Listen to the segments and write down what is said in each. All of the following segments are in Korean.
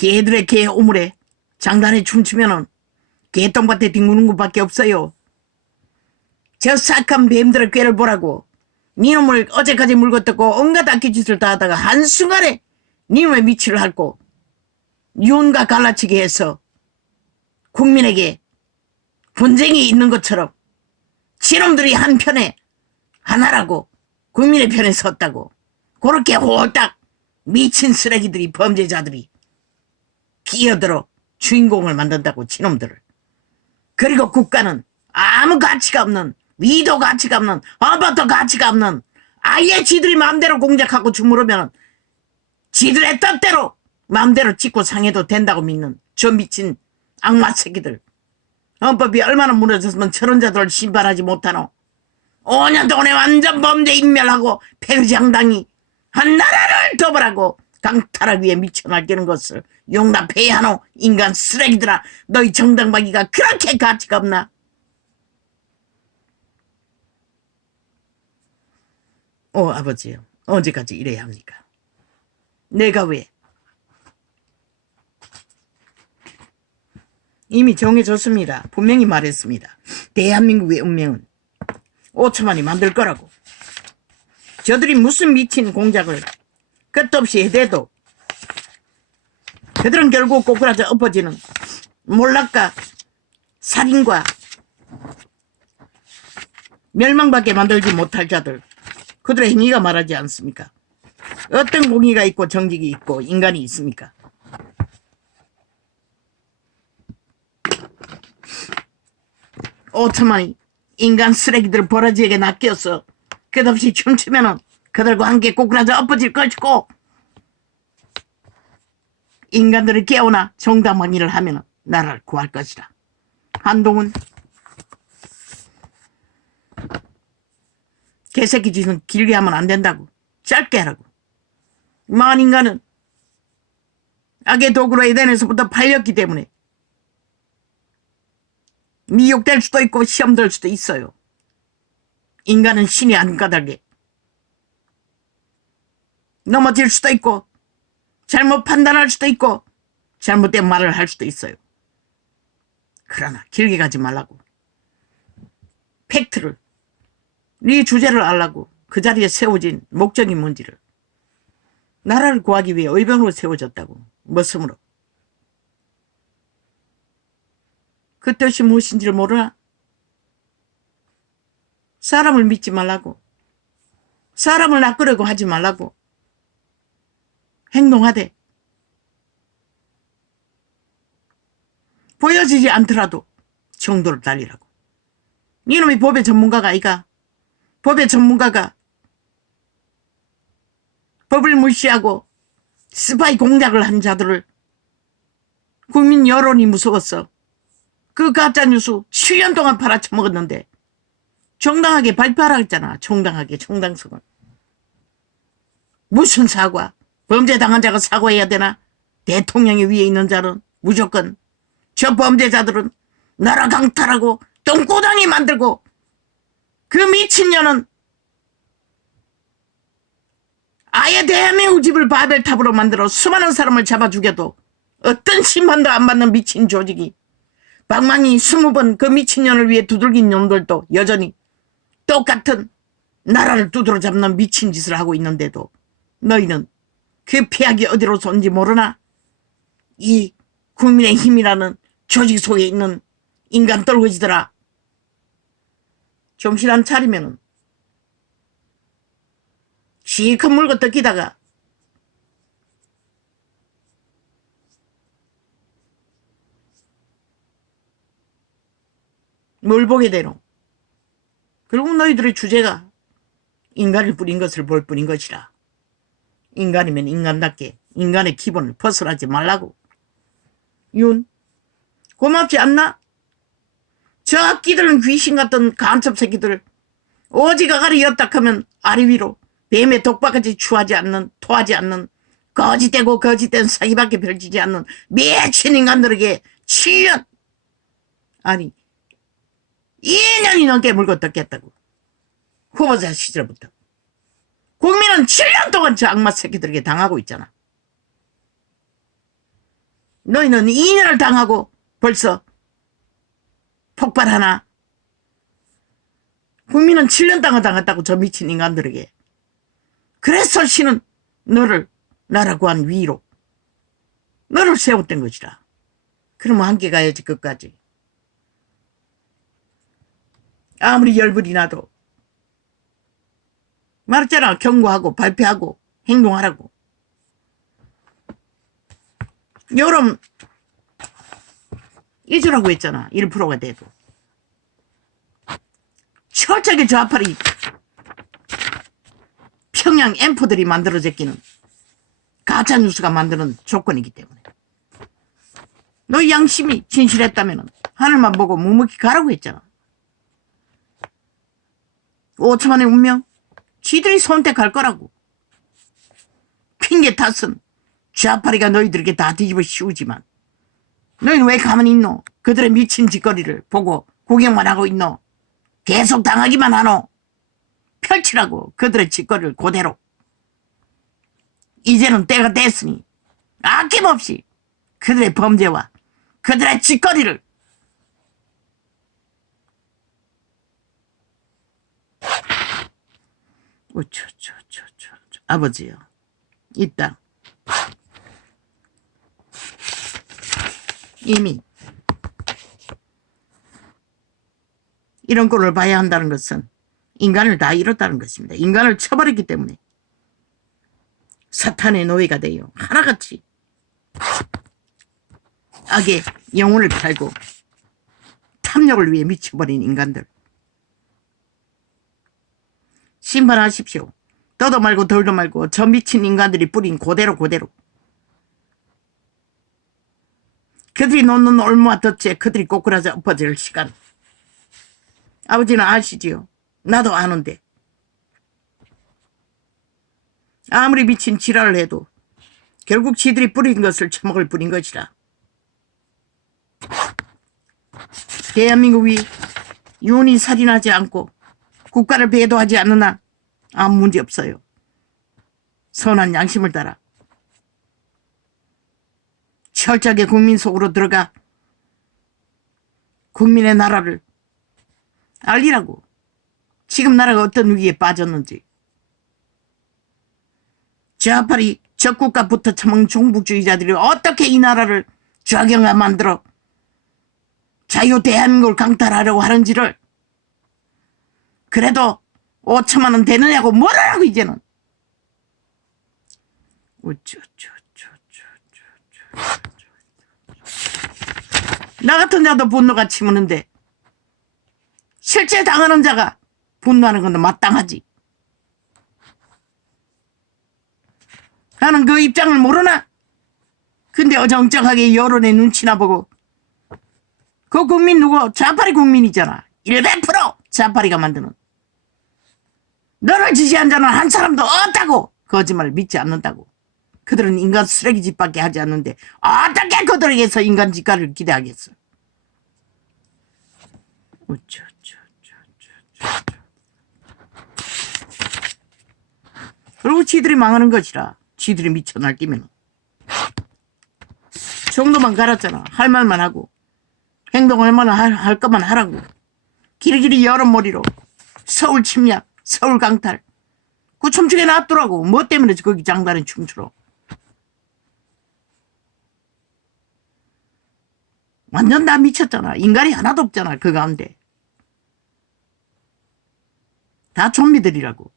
개들의 개 오물에 장단에 춤추면은 개똥밭에 뒹구는 것밖에 없어요. 저 싹한 뱀들의 꾀를 보라고 니놈을 어제까지 물고 온갖 악기짓을 다 하다가 한순간에 니놈의 미치를 핥고 윤과 갈라치게 해서 국민에게 분쟁이 있는 것처럼 지놈들이 한편에 하나라고 국민의 편에 섰다고 그렇게 홀딱 미친 쓰레기들이 범죄자들이 기어들어 주인공을 만든다고 지놈들을. 그리고 국가는 아무 가치가 없는 위도 가치가 없는 아무것도 가치가 없는 아예 지들이 마음대로 공작하고 주무르면 지들의 뜻대로 마음대로 찍고 상해도 된다고 믿는 저 미친 악마 새끼들. 헌법이 얼마나 무너졌으면 저런 자들을 심판하지 못하노. 5년 동안에 완전 범죄 인멸하고 폐의장당이 한 나라를 더벌하고 강탈하기 위해 미쳐 날뛰는 것을 용납해야 하노. 인간 쓰레기들아 너희 정당방위가 그렇게 가치가 없나? 어 아버지요 언제까지 이래야 합니까? 내가 왜? 이미 정해졌습니다. 분명히 말했습니다. 대한민국의 운명은 5천만이 만들 거라고. 저들이 무슨 미친 공작을 끝도 없이 해대도 그들은 결국 꼬꾸라져 엎어지는 몰락과 살인과 멸망밖에 만들지 못할 자들 그들의 행위가 말하지 않습니까? 어떤 공의가 있고 정직이 있고 인간이 있습니까? 오천만이 인간 쓰레기들 버러지에게 낚여서 끝없이 춤추면은 그들과 함께 꼬꾸라져 엎어질 것이고 인간들을 깨우나 정당한 일을 하면 나라를 구할 것이다. 한동훈 개새끼 짓은 길게 하면 안 된다고 짧게 하라고 망한 인간은 악의 도구로 에덴에서부터 팔렸기 때문에 미혹될 수도 있고 시험될 수도 있어요. 인간은 신이 안 까닭에 넘어질 수도 있고 잘못 판단할 수도 있고 잘못된 말을 할 수도 있어요. 그러나 길게 가지 말라고. 팩트를 네 주제를 알라고 그 자리에 세워진 목적이 뭔지를 나라를 구하기 위해 의병으로 세워졌다고 무엇으로 그 뜻이 무엇인지를 모르나 사람을 믿지 말라고 사람을 낚으려고 하지 말라고 행동하되 보여지지 않더라도 정도를 달리라고 이놈이 법의 전문가가 아이가 법의 전문가가 법을 무시하고 스파이 공작을 한 자들을 국민 여론이 무서웠어. 그 가짜뉴스 7년 동안 팔아쳐먹었는데 정당하게 발표하라 했잖아. 정당하게 정당성을. 무슨 사과? 범죄 당한 자가 사과해야 되나? 대통령이 위에 있는 자는 무조건 저 범죄자들은 나라 강탈하고 똥꼬당이 만들고 그 미친년은 아예 대한민국 집을 바벨탑으로 만들어 수많은 사람을 잡아 죽여도 어떤 심판도 안 받는 미친 조직이 방망이 스무 번 그 미친년을 위해 두들긴 놈들도 여전히 똑같은 나라를 두드러 잡는 미친 짓을 하고 있는데도 너희는 그 폐악이 어디로 쏜지 모르나? 이 국민의 힘이라는 조직 속에 있는 인간 떨거지들아 정신 안 차리면은 시큰 물고 뜯기다가 뭘 보게 되노? 결국 너희들의 주제가 인간을 뿌린 것을 볼 뿐인 것이라. 인간이면 인간답게 인간의 기본을 벗어나지 말라고. 윤, 고맙지 않나? 저 악기들은 귀신 같던 간첩 새끼들 오지가가리 엿닥하면 아리 위로 뱀의 독박까지 추하지 않는 토하지 않는 거짓되고 거짓된 사기밖에 펼치지 않는 미친 인간들에게 7년 아니 2년이 넘게 물고 뜯겠다고 후보자 시절부터 국민은 7년 동안 저 악마 새끼들에게 당하고 있잖아 너희는 2년을 당하고 벌써 폭발하나? 국민은 7년 당하 당했다고 저 미친 인간들에게. 그래서 신은 너를 나라고 한 위로 너를 세웠던 것이라. 그러면 함께 가야지 끝까지. 아무리 열불이 나도 말했잖아. 경고하고 발표하고 행동하라고. 여름 잊으라고 했잖아. 1%가 돼도. 철저하게 좌파리 평양 엠포들이 만들어 제끼는 가짜 뉴스가 만드는 조건이기 때문에. 너 양심이 진실했다면 하늘만 보고 묵묵히 가라고 했잖아. 5천만의 운명 지들이 선택할 거라고. 핑계 탓은 좌파리가 너희들에게 다 뒤집어 씌우지만 너희는 왜 가만히 있노? 그들의 미친 짓거리를 보고 구경만 하고 있노? 계속 당하기만 하노? 펼치라고 그들의 짓거리를 그대로. 이제는 때가 됐으니 아낌없이 그들의 범죄와 그들의 짓거리를 우초초초초 아버지요. 이땅 이미. 이런 꼴을 봐야 한다는 것은 인간을 다 잃었다는 것입니다. 인간을 쳐버렸기 때문에. 사탄의 노예가 되어 하나같이 악의 영혼을 팔고 탐욕을 위해 미쳐버린 인간들 심판하십시오. 떠도 말고 덜도 말고 저 미친 인간들이 뿌린 그대로 그대로 그들이 놓는 올무와 덫에 그들이 꼬꾸라져 엎어질 시간 아버지는 아시지요? 나도 아는데. 아무리 미친 지랄을 해도 결국 지들이 뿌린 것을 처먹을 뿐인 것이라. 대한민국이 윤이 살인하지 않고 국가를 배도하지 한 아무 문제 없어요. 선한 양심을 따라 철저하게 국민 속으로 들어가 국민의 나라를 알리라고. 지금 나라가 어떤 위기에 빠졌는지. 좌파리 적국가부터 처먹은 종북주의자들이 어떻게 이 나라를 좌경화 만들어 자유 대한민국을 강탈하려고 하는지를 그래도 5천만 원 되느냐고 뭐라고 이제는 나 같은 자도 분노가 치무는데 실제 당하는 자가 분노하는 건 마땅하지. 나는 그 입장을 모르나? 근데 어정쩡하게 여론의 눈치나 보고 그 국민 누구? 좌파리 국민이잖아. 100% 좌파리가 만드는. 너를 지지한 자는 한 사람도 없다고! 거짓말을 믿지 않는다고. 그들은 인간 쓰레기 짓밖에 하지 않는데 어떻게 그들에게서 인간 짓가를 기대하겠어? 그리고 지들이 망하는 것이라 지들이 미쳐 날뛰면. 정도만 갈았잖아. 할 말만 하고. 행동할 만한 할, 할 것만 하라고. 길이길이 여러 머리로 서울 침략 서울 강탈 그 춤추게 놨더라고 뭐 때문에 거기 장단에 춤추러 완전 다 미쳤잖아 인간이 하나도 없잖아 그 가운데 다 좀비들이라고.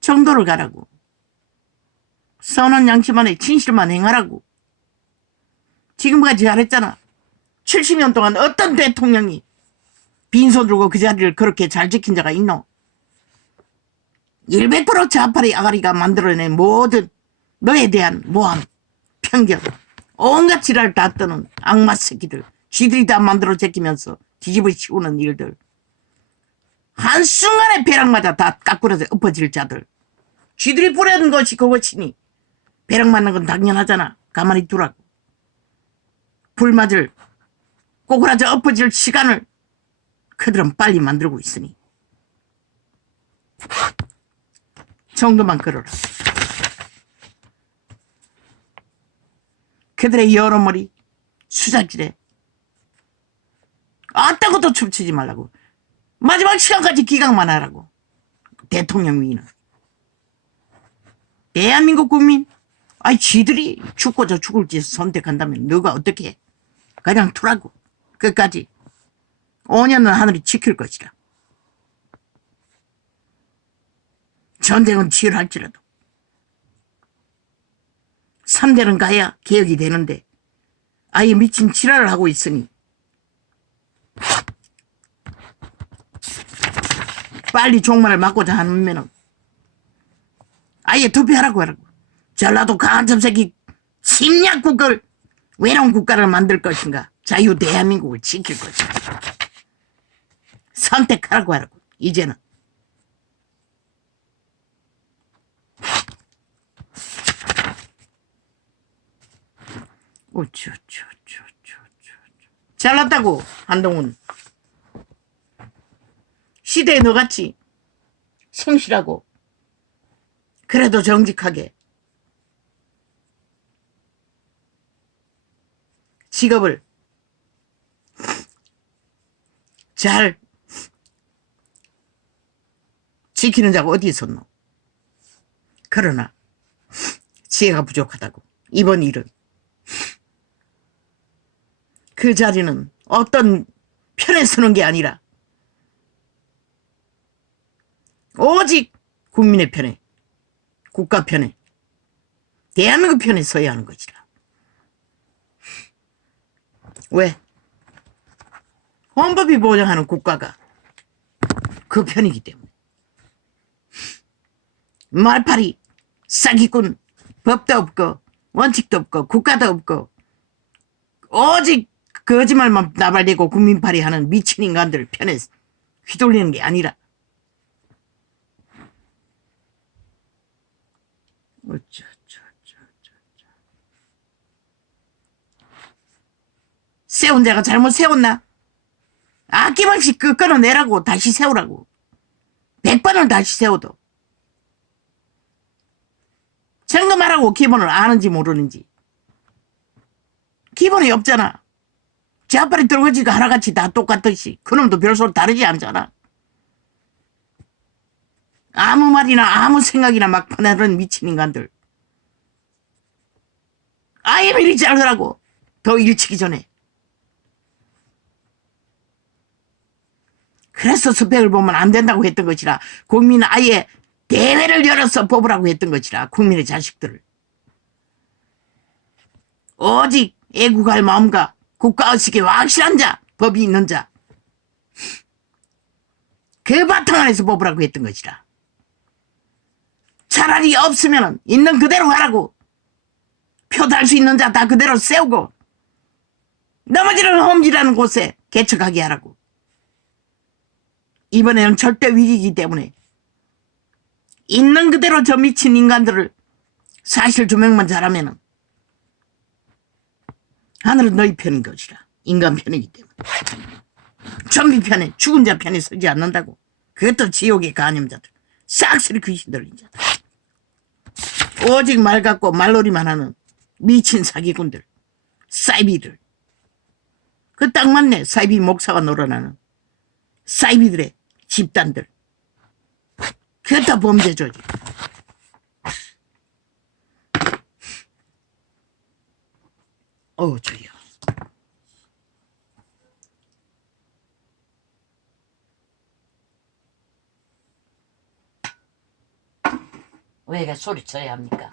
정도를 가라고. 선한 양심 안에 진실만 행하라고. 지금까지 잘했잖아. 70년 동안 어떤 대통령이 빈손 들고 그 자리를 그렇게 잘 지킨 자가 있노? 100% 좌파리 아가리가 만들어낸 모든 너에 대한 모함, 편견, 온갖 지랄 다 뜨는 악마 새끼들, 쥐들이 다 만들어 제끼면서 뒤집어 씌우는 일들. 한순간에 벼락 맞아 다 까꾸라져 엎어질 자들. 쥐들이 뿌려는 것이 그것이니 벼락 맞는 건 당연하잖아. 가만히 두라고. 불 맞을 꼬꾸라져 엎어질 시간을 그들은 빨리 만들고 있으니. 정도만 끌어라. 그들의 여러 머리 수작질에 어떤 것도 춤추지 말라고. 마지막 시간까지 기각만 하라고. 대통령 위는 대한민국 국민 아이 지들이 죽고자 죽을 짓 선택한다면 너가 어떻게 해? 그냥 두라고. 끝까지. 5년은 하늘이 지킬 것이라 전쟁은 치열할지라도. 3대는 가야 개혁이 되는데 아예 미친 지랄을 하고 있으니 빨리 종말을 막고자 하면은 아예 투표하라고 하라고. 전라도 간첩새끼 침략 국가를 외로운 국가를 만들 것인가? 자유 대한민국을 지킬 것인가? 선택하라고 하라고 이제는 오쭈쭈쭈쭈쭈 잘났다고 한동훈. 시대에 너같이 성실하고 그래도 정직하게 직업을 잘 지키는 자가 어디 있었노? 그러나 지혜가 부족하다고. 이번 일은 그 자리는 어떤 편에 서는 게 아니라 오직 국민의 편에 국가 편에 대한민국 편에 서야 하는 것이라. 왜? 헌법이 보장하는 국가가 그 편이기 때문에. 말파리, 사기꾼, 법도 없고, 원칙도 없고, 국가도 없고, 오직 거짓말만 나발대고 국민팔이 하는 미친 인간들 편에 휘둘리는 게 아니라, 어쩌저저저저. 세운 데가 잘못 세웠나? 아낌없이 그 끊어내라고 다시 세우라고. 백 번을 다시 세워도. 점검하라고 기본을 아는지 모르는지. 기본이 없잖아. 자빨이 떨거지가 하나같이 다 똑같듯이. 그놈도 별소리 다르지 않잖아. 아무 말이나 아무 생각이나 막 퍼내는 미친 인간들. 아예 미리 자르라고. 더 일치기 전에. 그래서 스펙을 보면 안 된다고 했던 것이라 국민은 아예 대회를 열어서 뽑으라고 했던 것이라 국민의 자식들을. 오직 애국할 마음과 국가의식이 확실한 자, 법이 있는 자. 그 바탕 안에서 뽑으라고 했던 것이라. 차라리 없으면 있는 그대로 하라고. 표 달 수 있는 자 다 그대로 세우고 넘어지는 험지라는 곳에 개척하게 하라고. 이번에는 절대 위기이기 때문에 있는 그대로 저 미친 인간들을 사실 조명만 잘하면은 하늘은 너희 편인 것이라. 인간 편이기 때문에. 좀비 편에 죽은 자 편에 서지 않는다고. 그것도 지옥의 간염자들. 싹쓸이 귀신 들린 자들. 오직 말 같고 말놀이만 하는 미친 사기꾼들. 사이비들. 그 딱 맞네. 사이비 목사가 놀아나는 사이비들의 집단들. 그다 범죄 조직 어우 주여 왜 이렇게 소리쳐야 합니까?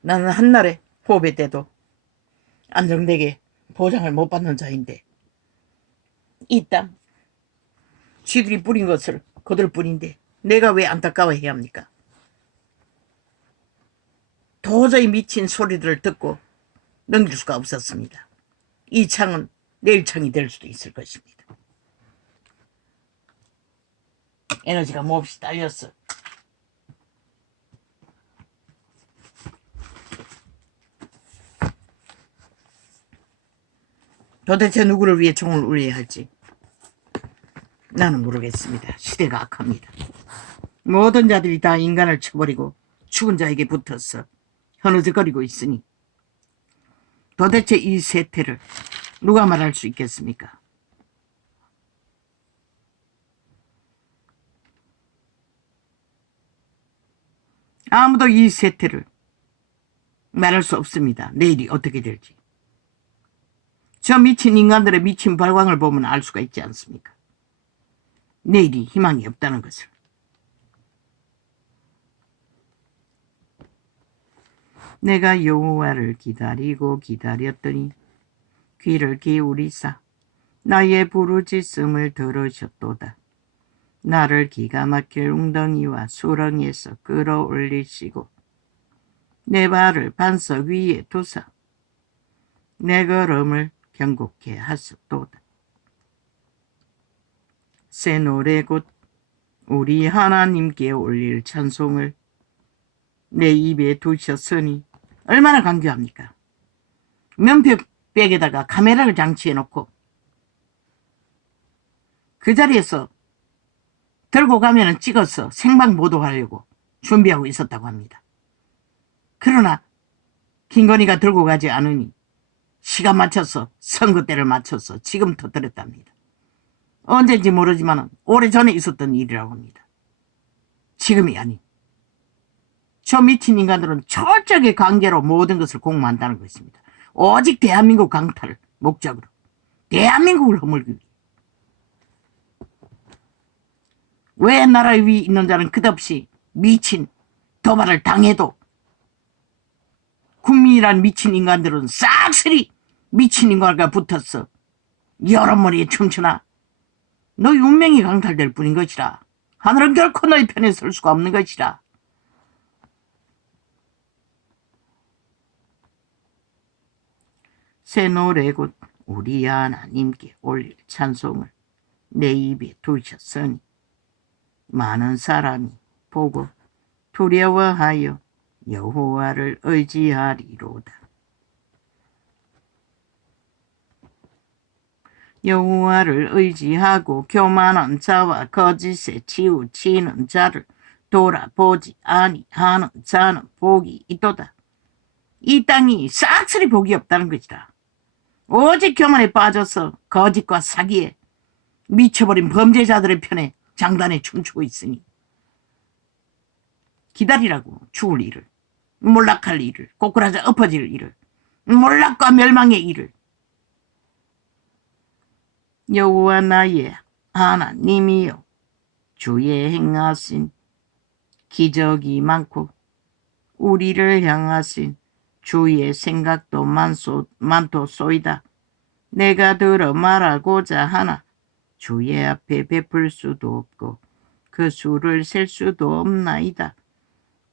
나는 한날에 후배 때도 안정되게 보장을 못 받는 자인데 이땅 쥐들이 뿌린 것을 거둘 뿐인데 내가 왜 안타까워해야 합니까? 도저히 미친 소리들을 듣고 넘길 수가 없었습니다. 이 창은 내일 창이 될 수도 있을 것입니다. 에너지가 몹시 딸렸어. 도대체 누구를 위해 총을 울려야 할지 나는 모르겠습니다. 시대가 악합니다. 모든 자들이 다 인간을 쳐버리고 죽은 자에게 붙어서 흐느적거리고 있으니 도대체 이 세태를 누가 말할 수 있겠습니까? 아무도 이 세태를 말할 수 없습니다. 내일이 어떻게 될지. 저 미친 인간들의 미친 발광을 보면 알 수가 있지 않습니까? 내일이 희망이 없다는 것을. 내가 여호와를 기다리고 기다렸더니 귀를 기울이사 나의 부르짖음을 들으셨도다. 나를 기가 막힐 웅덩이와 수렁에서 끌어올리시고 내 발을 반석 위에 두사 내 걸음을 경고케 하셨도다. 새 노래 곧 우리 하나님께 올릴 찬송을 내 입에 두셨으니 얼마나 강조합니까? 면표백에다가 카메라를 장치해 놓고 그 자리에서 들고 가면은 찍어서 생방 보도하려고 준비하고 있었다고 합니다. 그러나 김건희가 들고 가지 않으니 시간 맞춰서 선거 때를 맞춰서 지금 터뜨렸답니다. 언제인지 모르지만 오래전에 있었던 일이라고 합니다. 지금이 아닌. 저 미친 인간들은 철저하게 관계로 모든 것을 공모한다는 것입니다. 오직 대한민국 강탈을 목적으로 대한민국을 허물기 위해 왜 나라 위에 있는 자는 끝없이 미친 도발을 당해도 국민이란 미친 인간들은 싹쓸이 미친 인간과 붙었어. 여러 머리에 춤추나. 너 운명이 강탈될 뿐인 것이라. 하늘은 결코 너희 편에 설 수가 없는 것이라. 새 노래 곧 우리 하나님께 올릴 찬송을 내 입에 두셨으니 많은 사람이 보고 두려워하여 여호와를 의지하리로다. 여호와를 의지하고 교만한 자와 거짓에 치우치는 자를 돌아보지 아니하는 자는 복이 있도다. 이 땅이 싹쓸이 복이 없다는 것이다. 오직 교만에 빠져서 거짓과 사기에 미쳐버린 범죄자들의 편에 장단에 춤추고 있으니 기다리라고 죽을 일을 몰락할 일을 꼬꾸라져 엎어질 일을 몰락과 멸망의 일을 여호와 나의 하나님이여 주의 행하신 기적이 많고 우리를 향하신 주의 생각도 많소, 많도소이다. 내가 들어 말하고자 하나 주의 앞에 베풀 수도 없고 그 수를 셀 수도 없나이다.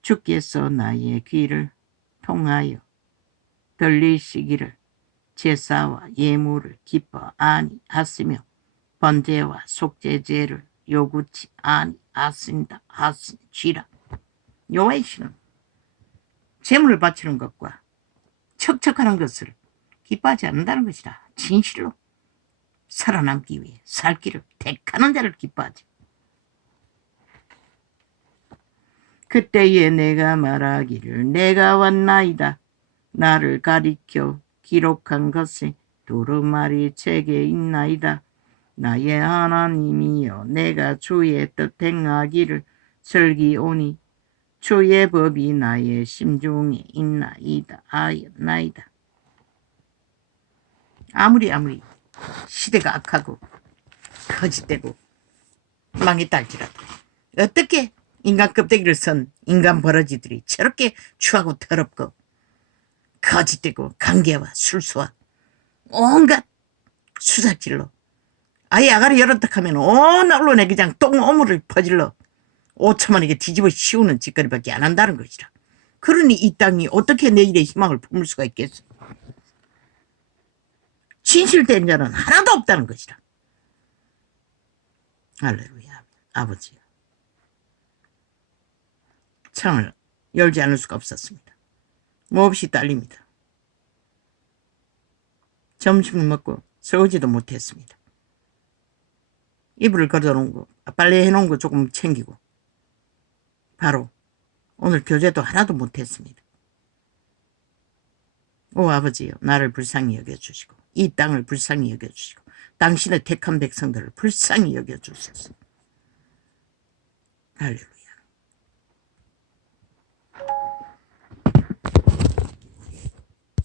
주께서 나의 귀를 통하여 들리시기를 제사와 예물을 기뻐 아니하시며 번제와 속죄제를 요구치 아니하신다 하신지라. 신은 제물을 바치는 것과 척척하는 것을 기뻐하지 않는다는 것이라. 진실로 살아남기 위해 살 길을 택하는 자를 기뻐하지. 그때에 내가 말하기를 내가 왔나이다. 나를 가리켜 기록한 것이 두루마리 책에 있나이다. 나의 하나님이여 내가 주의 뜻 행하기를 슬기오니 주의 법이 나의 심중에 있나이다 하였나이다. 아무리 아무리 시대가 악하고 거짓되고 망했다 할지라도 어떻게 인간 껍데기를 선 인간 버러지들이 저렇게 추하고 더럽고 거짓되고 관계와 술수와 온갖 수사질로 아예 아가리 열었다 하면 온 언론에 그냥 똥오물을 퍼질러 5천만에게 뒤집어 씌우는 짓거리밖에 안 한다는 것이라. 그러니 이 땅이 어떻게 내일의 희망을 품을 수가 있겠어? 진실된 자는 하나도 없다는 것이라. 할렐루야. 아버지요. 창을 열지 않을 수가 없었습니다. 몹시 딸립니다. 점심을 먹고 서지도 못했습니다. 이불을 걸어놓은 거, 빨래 해놓은 거 조금 챙기고, 바로 오늘 교제도 하나도 못했습니다. 오 아버지요, 나를 불쌍히 여겨주시고, 이 땅을 불쌍히 여겨주시고, 당신의 택한 백성들을 불쌍히 여겨주소서. 할렐루야.